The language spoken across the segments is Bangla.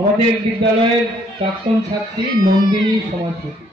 আমাদের বিদ্যালয়ের প্রাক্তন ছাত্রী নন্দিনী সমাজপতি।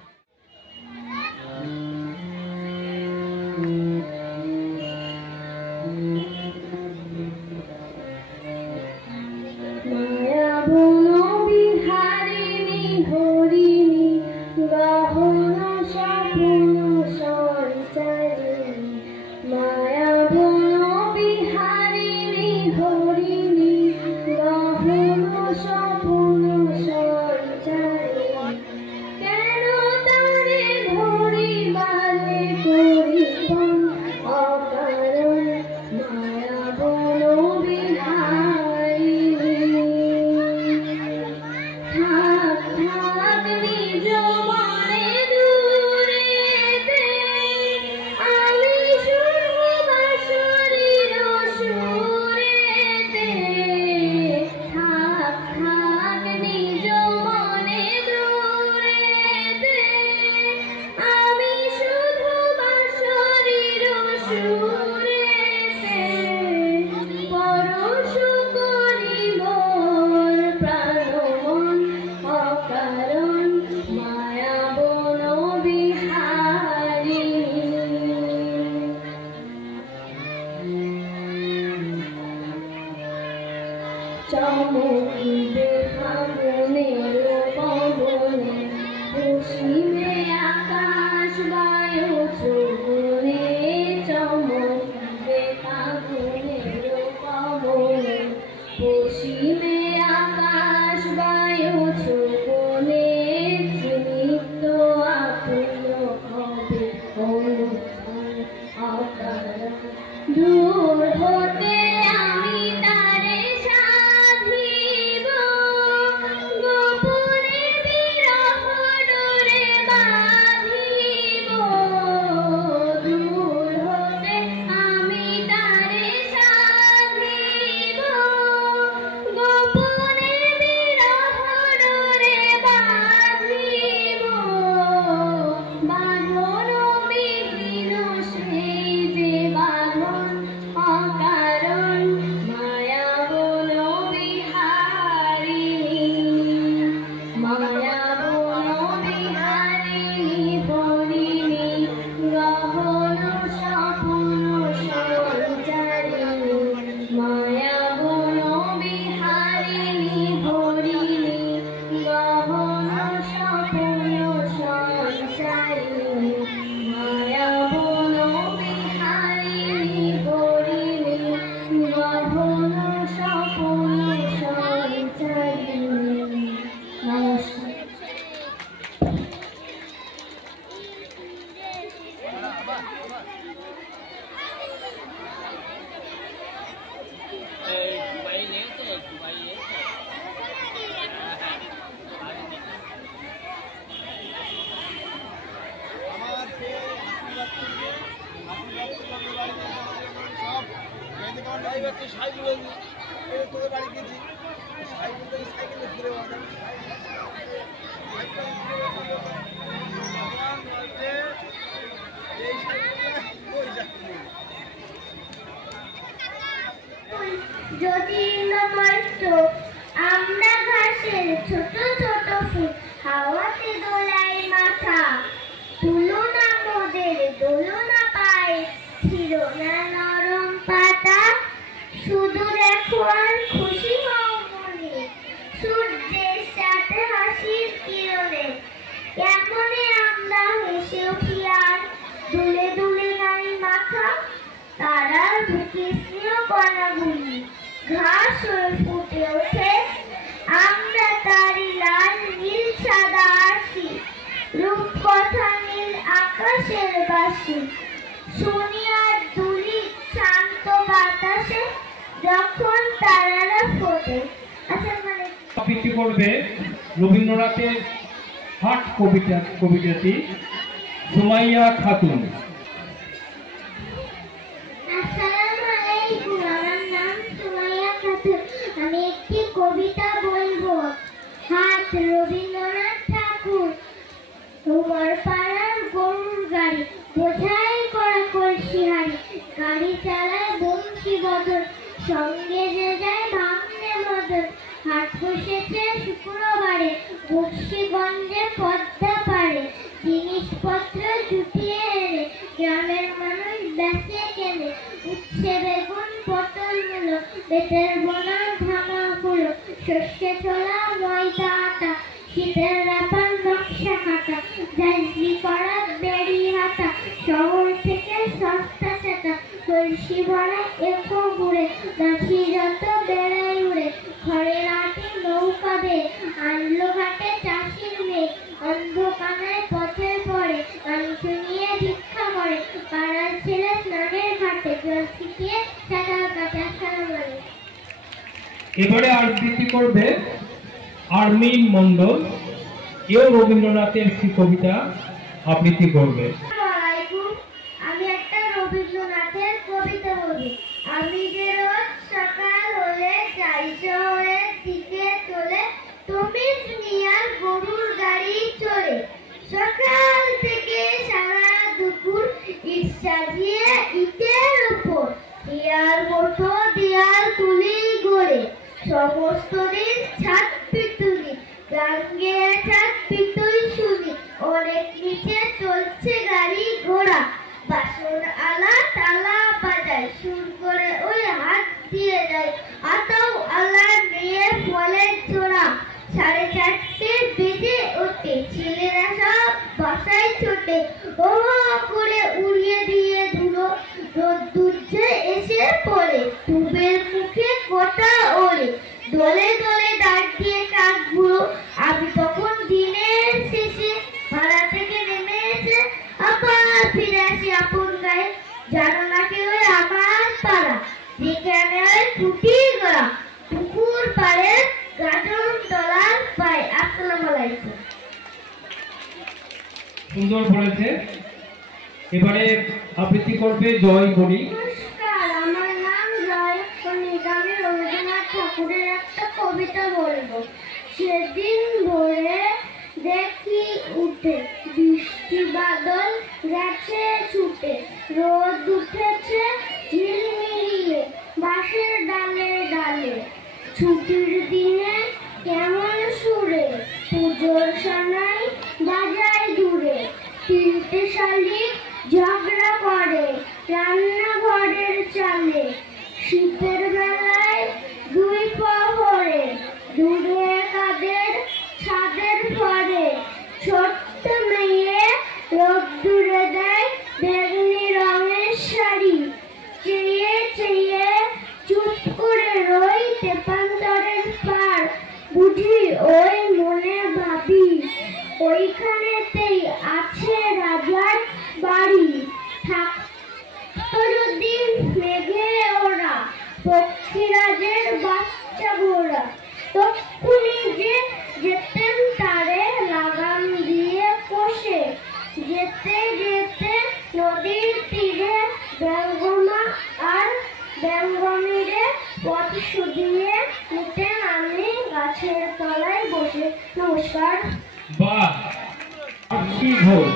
আমরা ঘাসের ছোট ছোট ফুল হাওয়াতে দোলাই মাথা, তুলনা মোদের দোলনা পায় ছিল না নরম পাতা। শুধু দেখো আর খুশি হও মনে, সূর্যের সাথে হাসির কিরণে কেমনে আমরা হেসে উঠি আর দুলে দুলে গাই মাথা। তারার বুকে স্নেহ কণাগুলি ঘাস হয়ে ফুটে ওঠে, আমরা তারি লাল নীল সাদা আসি রূপকথা নীল আকাশের বাসি। শুনি আর দুলি শান্ত বাতাসে যখন তারারা ফোটে। আচ্ছা মানে আবৃত্তি করবে রবীন্দ্রনাথের হাট কবিতাটি সুমাইয়া খাতুন। আমি একটি কবিতা বলবো। হাট রবীন্দ্রনাথ ঠাকুর। তোমার পাড়ার গরুর গাড়ি বোঝাই করা কলসি হাড়ি, গাড়ি চালায় বংশী বদল, সঙ্গে যে যায় ভাঙনে মদন। হাট বসেছে মুন্সিগঞ্জে পদ্মা পারে জিনিসপত্র জুটিয়ে এনে গ্রামের মানুষ বেচে কেনে উচ্ছে বেগুন পটল মূলো বেতের বোনা ধামা ফুলো সর্ষে ছোলা ময়দা আটা শীতের রাপার নকশা খাতা জাইজি করা বেড়ি হাতা শহর থেকে সস্তা চেতা কলসি ভরা এখো ঘুরে গাছি যত বেড়ায় উড়ে ঘরের আটি নৌকা বেয়ে আনলো ঘাটে চাষির মেয়ে অন্ধকারে পথে পড়ে গান শুনিয়ে ভিক্ষা করে পাড়ার ছেলে স্নানের ঘাটে জল ছিটিয়ে সাঁতার কাটা সারা। এবারে আবৃত্তি করবে আরমিন মণ্ডল। এও রবীন্দ্রনাথের একটি কবিতা আবৃত্তি করবে। আমি একটা রবীন্দ্রনাথের কবিতা বলি। আমি যে রোজ সকাল হলে যাই শহরের দিকে চলে তুমি দুনিয়ার গরুর গাড়ি চলে সকাল থেকে সারা দুপুর ইট সাজিয়ে ইটের উপর দেয়াল মতো দেয়াল তুলি গড়ে সমস্ত দিন ছাদ পিটুনি গান গেয়ে ছাদ পিটুই শুনি অনেক নিচে চলছে গাড়ি ঘোড়া বাসন আলা তালা বাজায় সুর করে ওই হাত দিয়ে যায় আতাও আলা নিয়ে ফলের ছোড়া 4:30 বেজে ওঠে ছেলেরা সব বাসায় ছোটে ও করে উড়িয়ে দিয়ে ধুলো রোদ্দুর যে এসে পড়ে ডুবের মুখে কটা ওড়ে দলে দলে ডাক দিয়ে কাক বুড়ো আমি তখন দিনের শেষে ভাড়া থেকে নেমে এসে আবার ফিরে আসি আপন গায়ে জানো না কেউ আমার পাড়া যেখানে ছুটি গড়া পুকুর পাড়ে গাজন তলার পায়। আসসালামু আলাইকুম। সুন্দর বলেছে। এবারে আবৃত্তি করবে জয় বড়ি। নমস্কার, আমার নাম জয় বড়ি। আমি রবীন্দ্রনাথ ঠাকুরের একটা কবিতা বলবো। সেদিন ভোরে দেখি উঠে বৃষ্টি বাদল গেছে ছুটে রোদ উঠেছে ঝিলমিলিয়ে বাঁশের ডালে ডালে ছুটির দিনে কেমন সুরে পুজোর সানাই বাজায় দূরে 3টে শালিক ঝগড়া করে রান্নাঘরের চালে শীতের বেলায় 2 প্রহরে দূরে কাদের ছাদের পরে ছোট্ট মেয়ে রোদ্দুরে দেয় বেগুনি রঙের শাড়ি চেয়ে চেয়ে চুপ করে রই তেপান্তরের পার বুঝি ওই মনে ভাবি ওইখানেতেই আছে রাজার বাড়ি থাকতো যদি মেঘে ওরা পক্ষীরাজের বাচ্চা ঘোড়া তক্ষুনি যে যেতেন তারে লাগাম দিয়ে কষে যেতে যেতে নদীর তীরে ব্যঙ্গমা আর ব্যঙ্গমীরে পথ শুধিয়ে নিতেন আমি গাছের তলায় বসে। নমস্কার। বাহ, কি ঘোষ।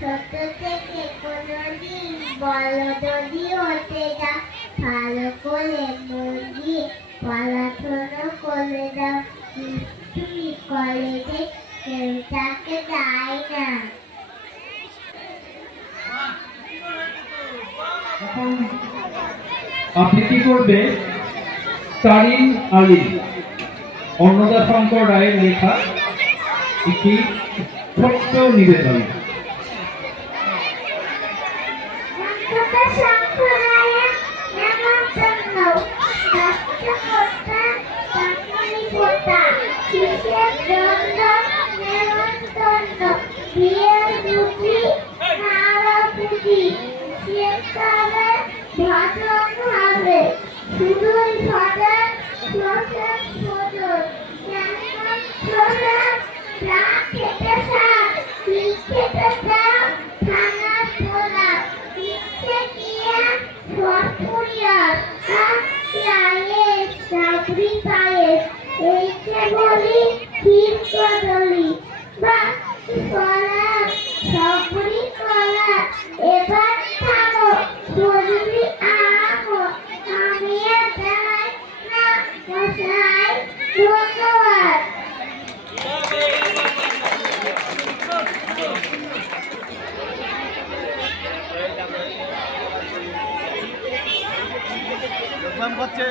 ছোট থেকে কোনদিন বলদি হতে যা ভালো করে মন দিয়ে পড়াশোনা করে দাও তুমি কলেজে কেউ তাকে যায় না। এখন আবৃত্তি করবে তারিন আলী। অন্নদা শঙ্কর রায়ের লেখা একটি ছোট্ট নিবেদন। এবার থামো বলবি বাদাম খাচ্ছে।